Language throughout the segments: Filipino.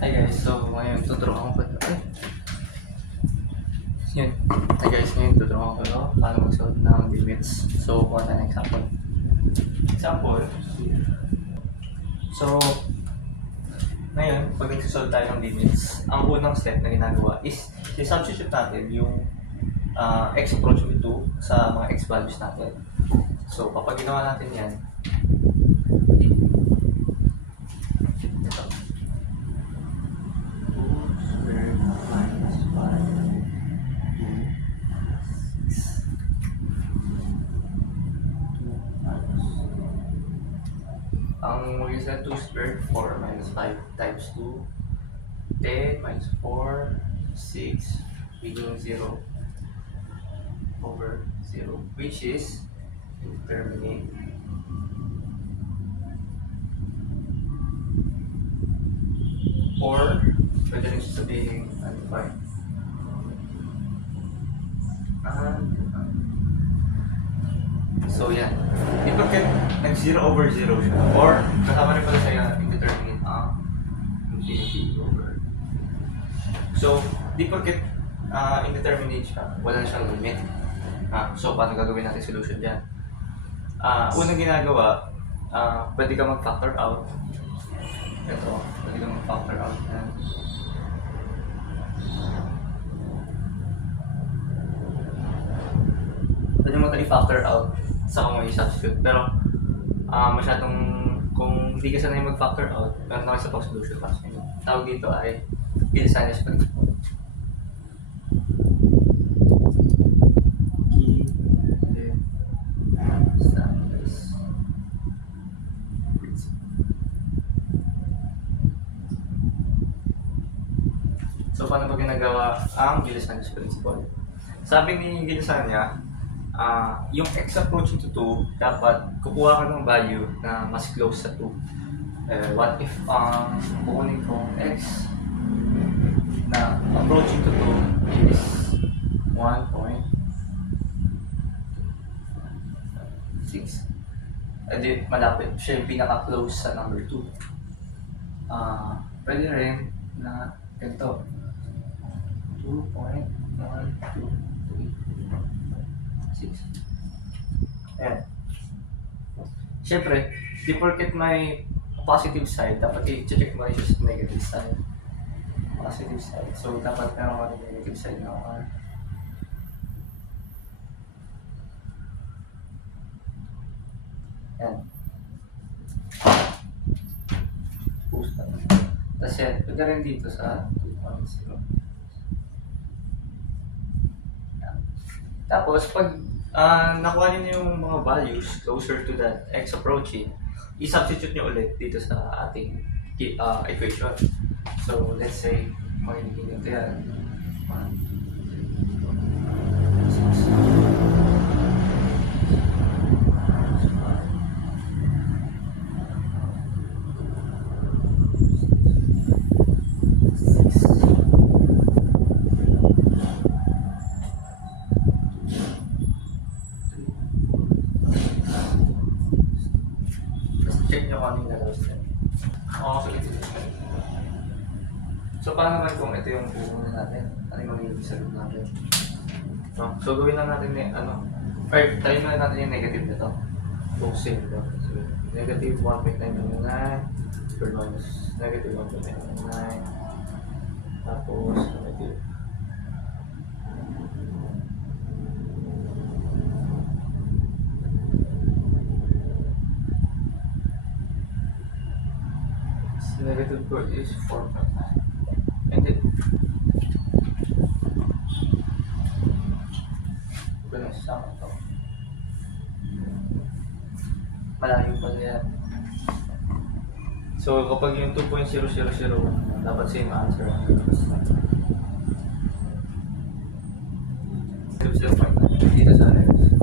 Hi guys, so ngayon tuturuan ko yun. Hi guys, ngayon tuturuan ko paano mag-solve ng limits. So, kuha tayo ng example. So, ngayon, pag nag-solve tayo ng limits, ang unang step na ginagawa is i-substitute natin yung x approaching to 2 sa mga x values natin. So, kapag ginawa natin yan, ito. Ang mag-isa 2 squared, 4 minus 5 times 2, 10 minus 4, 6, equal 0 over 0, which is indeterminate. Or, pwede rin sabihin, ano ba? So yan. Di porket nag-0 over 0 siya. Or, kasama rin pala siya indeterminate ang infinity over. So, di porket indeterminate siya, wala na siyang limit. So, paano gagawin natin solution dyan? Unang ginagawa, pwede ka mag-factor out. Ito, pwede ka mag-factor out. Pwede mo ito i-factor out sa kung may substitute. Pero, masyadong, kung hindi ka sanay mag-factor out, meron na kayo sa pag-solution kasi tawag dito ay Gilsani's principle. So, paano ba ginagawa ang Gilsani's principle? Sabi ni Gilsania, yung x approaching to 2, dapat kukuha ka ng value na mas close sa 2. What if kukunin ko x na approaching to 2 is 1.6. Edi malapit, siya yung pinaka-close sa number 2. Pwede rin na ganito, 2.123. Ayan. Siyempre, di porket may positive side, dapat i-check mo rin siya sa negative side. Positive side. So, dapat meron ka rin negative side na R. Ayan. Post na. Tapos yan, pwede rin dito sa 2.0. Tapos, pag nakuha nyo yung mga values closer to that x approaching, i-substitute nyo ulit dito sa ating equation. So, let's say, magiging ito yan. 6. Check nyo kung anong gagawin natin. So, paano naman kung ito yung pupunan natin? Ano yung magiging sagot natin? So, gawin lang natin tayo na natin yung negative na ito. Closing ito. So, negative 1.999 per minus negative 1.999 tapos negative negative code is 4.9. And then, sa ito. Malayo pa yan. So, kapag yung 2.000, dapat same answer. Negative 0.9. Dito sa next.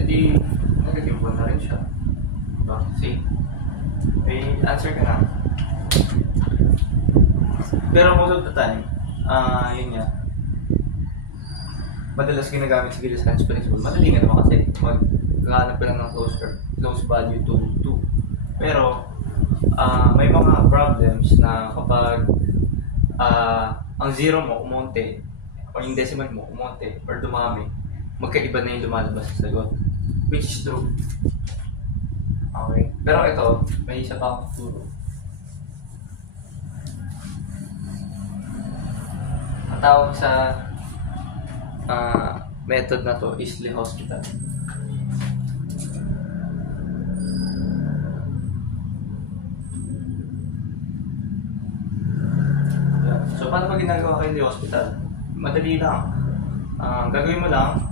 Jadi, negative 1 na rin siya. Diba? See? May answer ka na. Pero most of the time, yun nga, madalas ginagamit sa Gilsani's principle. Madali nga naman kasi magkahanap ka lang ng close value to 2. Pero, may mga problems na kapag ang zero mo umonte o yung decimal mo umonte or dumami, magkaiba na yung lumalabas sa sagot. Which is true. Okay. Pero ito, may isa pa akong turo. Ang tawag sa method na to is LeHospital. So, paano pag ginagawa kayo LeHospital? Madali lang. Gagawin mo lang,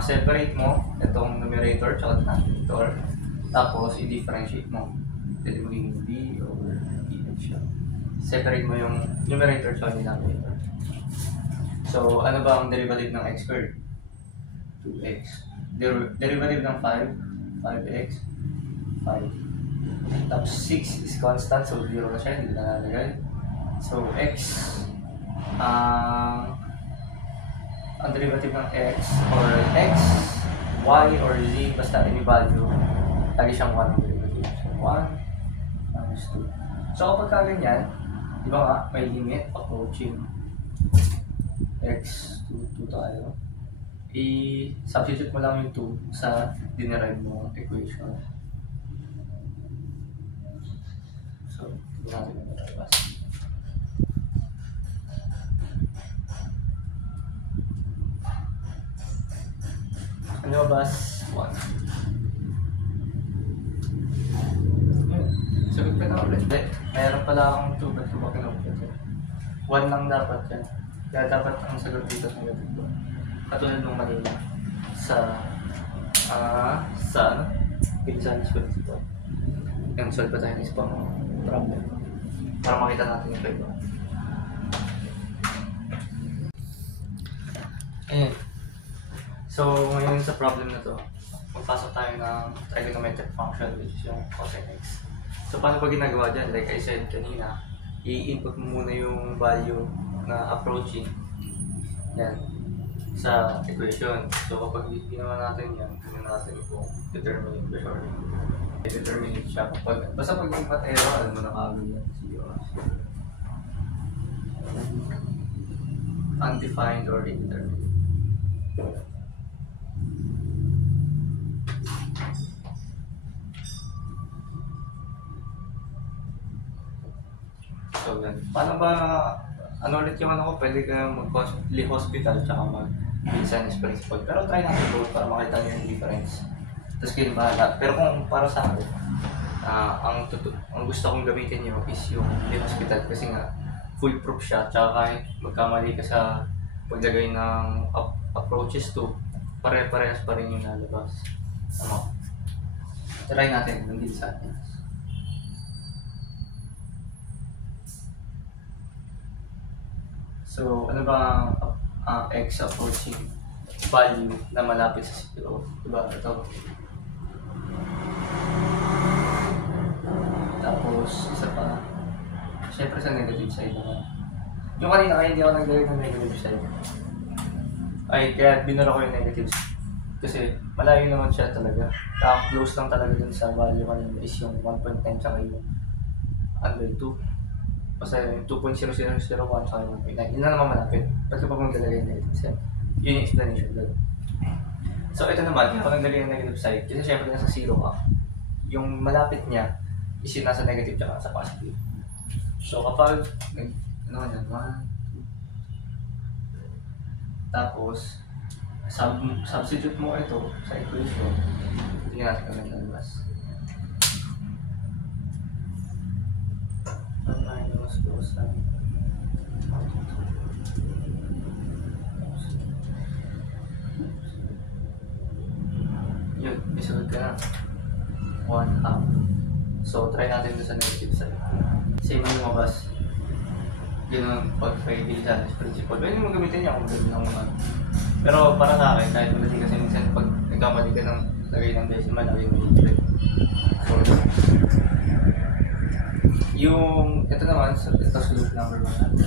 separate mo itong numerator at denominator. Tapos, i-differentiate mo. Pwede maging B over E siya. Separate mo yung numerator at denominator. So, ano ba ang derivative ng x squared? 2x. Derivative ng 5, 5x, 5. Tapos 6 is constant, so 0 na siya, hindi na nalagay. So, x, ang derivative ng x or x, y, or z, basta any value, lagi siyang 1 ang derivative. So, 1 minus 2. So, kapag ganyan, di ba nga, may limit approaching x, 2 tayo. I-substitute mo lang yung 2 sa dinerive mo equation. So, tignan natin yung matalabas. Ano ba? 1. Sagot ka na ulit. Mayroon pala akong 2 ba't ko ba kinumpit? 1 lang dapat yan. Kaya dapat ang sagot dito sa negative 1. Katulad nung kanina sa Ginzales principle. Yung solve pa tayo ng isang problem. Para makita natin yung iba. Ayan. So, ngayon sa problem na to, magpasok tayo ng trigonometric function which is yung cosine x. So, paano pa ginagawa dyan? Like I said kanina, i-input mo muna yung value na approaching yan sa equation. So, kapag ginawa natin yan, tingnan natin kung determinant ba siya. Determinant siya. Basta pag yung patero, alam mo na kagad yan. Undefined or indeterminate. So, yan. Paano ba, ano ulit yung ano ko, pwede ka mag-LeHospital tsaka mag-Ginzales principle. Pero try natin both para makita nyo yung difference. Tapos kayo bahala. Pero kung para sa akin, ang gusto kong gamitin nyo is yung LeHospital kasi nga foolproof siya. Tsaka kahit magkamali ka sa paglagay ng approaches to, pare-parehas pa rin yung lalabas. Ano? Try natin ng Ginzales. So, ano ba ang x approaching value na malapit sa 0? Diba? Ito. Tapos, isa pa. Siyempre sa negative side naman. Yung kanina kaya hindi ako naglagay ng negative side. Ay, kaya binura ko yung negatives. Kasi malayo naman siya talaga. Close lang talaga dun sa value kanina is yung 1.9 tsaka yung under 2. Basta yung 2.0001 sa 1.9. Yun na naman malapit. Ba't ka pa maglalagay ng negative side? Yun yung explanation doon. So ito naman, kaya ako naglagay ng negative side. Kasi syempre nasa 0 ka. Yung malapit niya is yung nasa negative tsaka nasa positive. So kapag, ano ka dyan? 1, 2. Tapos, substitute mo ito sa equation. Tingnan natin kami lalabas. 1 minus 2 sa yun, isunod ka na 1 half. So try natin doon sa negative side. Same ang lumabas. Ganun pag may Ginzales principle. Pwede mo gamitin niya kung gano'n lang naman. Pero para sa akin, kahit madali kasi minsan pag nagkamali ka ng lagay ng decimal, lagay mo so yung, ito naman, ito sa loop number 1 natin.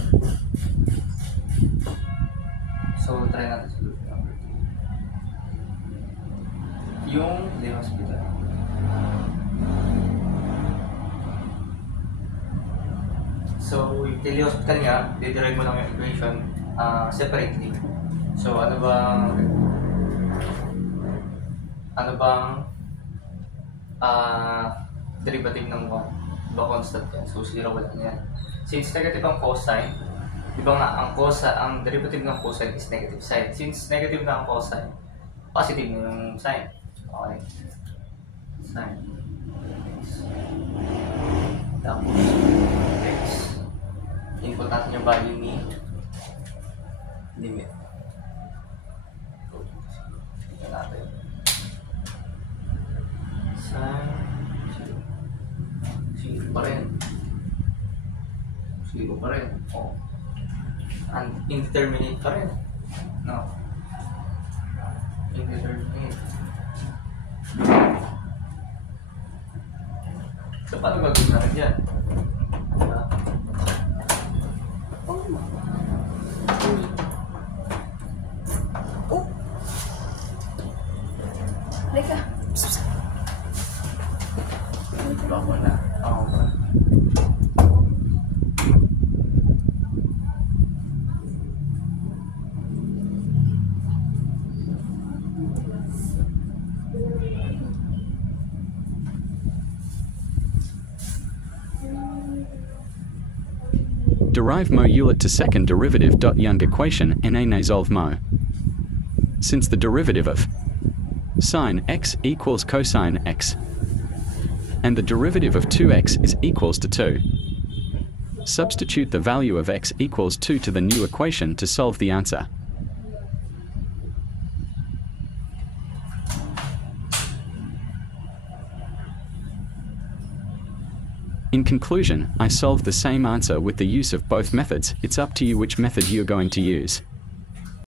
So, try natin sa loop number 2. Yung LeHospital. So, yung telehospital nga, diderive mo lang yung equation separately. So, ano bang derivative ng 1? Diba constant yan? So, 0 wala na yan. Since negative ang cosine, di ba nga, ang derivative ng cosine is negative sine. Since negative na ang cosine, positive na yung sine. Okay. Sine. Tapos, x. Input natin yung value ni limit. Tignan natin. Sine. 0 pa rin. 0 pa rin. Oh. And indeterminate pa rin. No. Indeterminate. So, paano gagawin natin yan? Halika. Bako na. Ako ba? Derive Mo Euler to second derivative. Young equation Na Nasolve Mo. Since the derivative of sine x equals cosine x, and the derivative of 2x is equals to 2, substitute the value of x equals 2 to the new equation to solve the answer. In conclusion, I solved the same answer with the use of both methods. It's up to you which method you're going to use.